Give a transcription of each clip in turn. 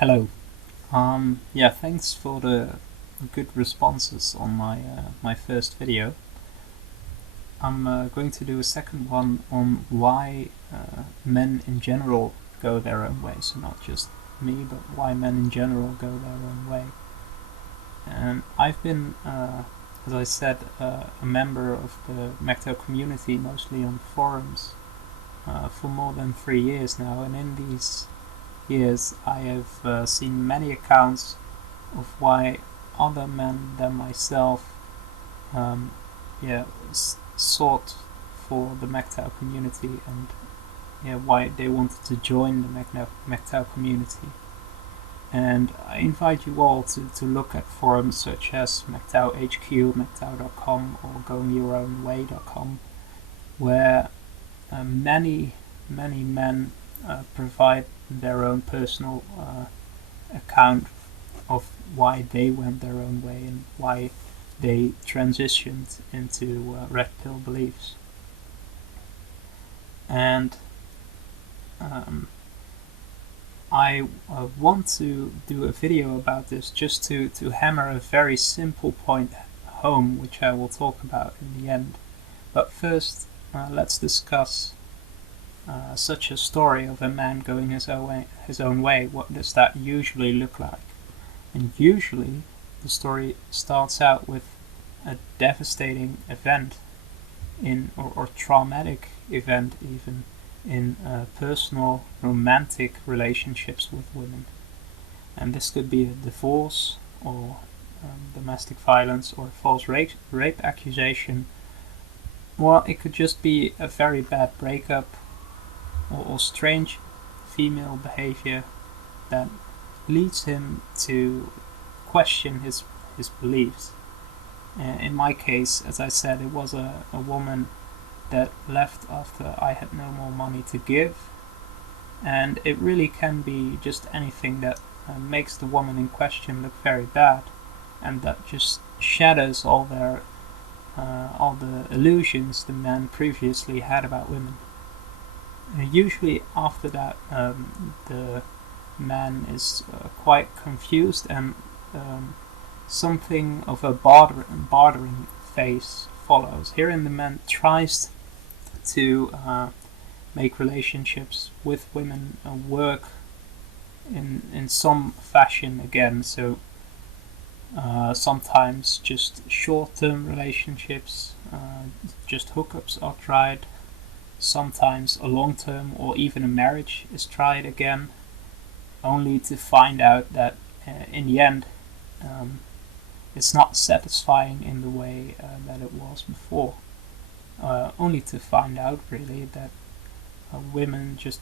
Hello. Yeah, thanks for the good responses on my first video. I'm going to do a second one on why men in general go their own way. So not just me, but why men in general go their own way. And I've been, as I said, a member of the MGTOW community, mostly on forums, for more than 3 years now. And in these years, I have seen many accounts of why other men than myself um, sought for the MGTOW community, and why they wanted to join the MGTOW community. And I invite you all to look at forums such as MGTOW HQ, MGTOW.com, or goingyourownway.com, where many men provide their own personal account of why they went their own way and why they transitioned into red pill beliefs. And I want to do a video about this just to hammer a very simple point home, which I will talk about in the end. But first, let's discuss such a story of a man going his own way. What does that usually look like? And usually the story starts out with a devastating event or traumatic event even in personal romantic relationships with women. And this could be a divorce or domestic violence or a false rape accusation, or it could just be a very bad breakup or strange female behavior that leads him to question his beliefs. In my case, as I said, it was a woman that left after I had no more money to give, and it really can be just anything that makes the woman in question look very bad, and that just shatters all the illusions the man previously had about women. Usually after that, the man is quite confused, and something of a bartering phase follows. Herein the man tries to make relationships with women work in some fashion again. So sometimes just short-term relationships, just hookups are tried. Sometimes a long-term or even a marriage is tried again, only to find out that in the end it's not satisfying in the way that it was before. Only to find out really that women just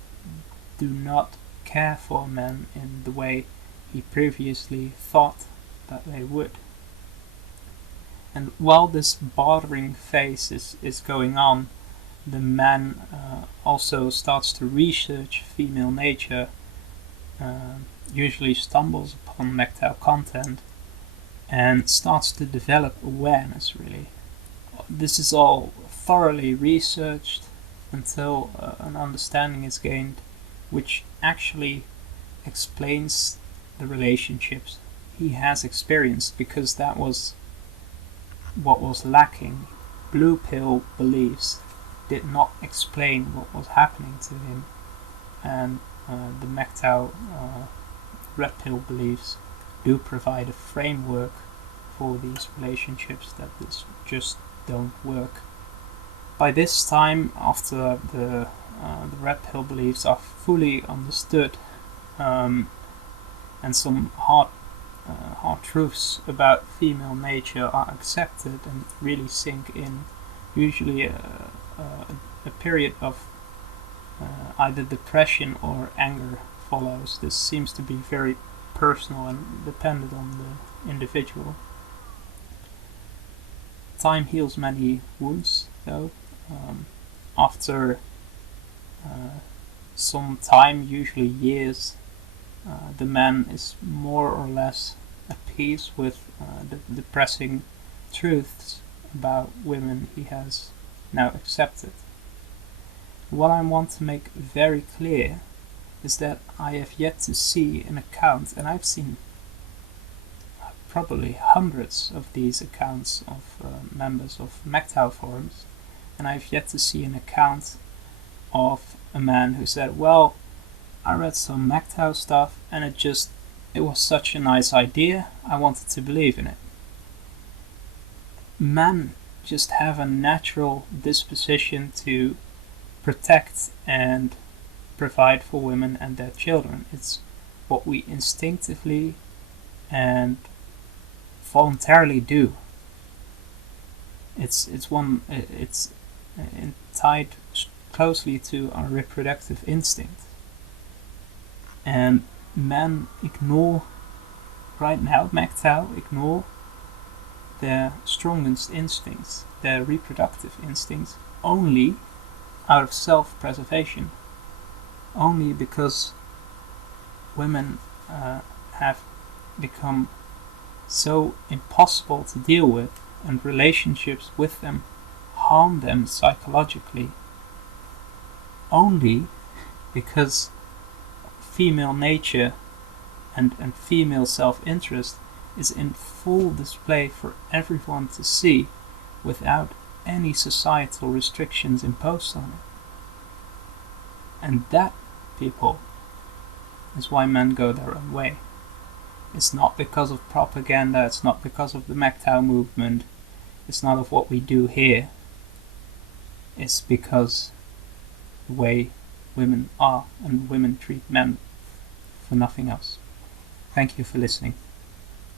do not care for men in the way he previously thought that they would. And while this bartering phase is going on, the man also starts to research female nature, usually stumbles upon MGTOW content, and starts to develop awareness, really. This is all thoroughly researched until an understanding is gained which actually explains the relationships he has experienced, because that was what was lacking. Blue pill beliefs did not explain what was happening to him, and the MGTOW red pill beliefs do provide a framework for these relationships that just don't work. By this time, after the red pill beliefs are fully understood, and some hard truths about female nature are accepted and really sink in, usually a period of either depression or anger follows. This seems to be very personal and dependent on the individual. Time heals many wounds, though. After some time, usually years, the man is more or less at peace with the depressing truths about women he has now accepted. What I want to make very clear is that I have yet to see an account, and I've seen probably hundreds of these accounts of members of MGTOW forums, and I've yet to see an account of a man who said, well, I read some MGTOW stuff and it was such a nice idea, I wanted to believe in it. Men just have a natural disposition to protect and provide for women and their children. It's what we instinctively and voluntarily do. It's tied closely to our reproductive instinct. And men ignore, right now, MGTOW ignore their strongest instincts, their reproductive instincts, only out of self-preservation. Only because women have become so impossible to deal with, and relationships with them harm them psychologically. Only because female nature and female self-interest is in full display for everyone to see without any societal restrictions imposed on it. And that, people, is why men go their own way. It's not because of propaganda, it's not because of the MGTOW movement, it's not of what we do here. It's because the way women are and women treat men, for nothing else. Thank you for listening.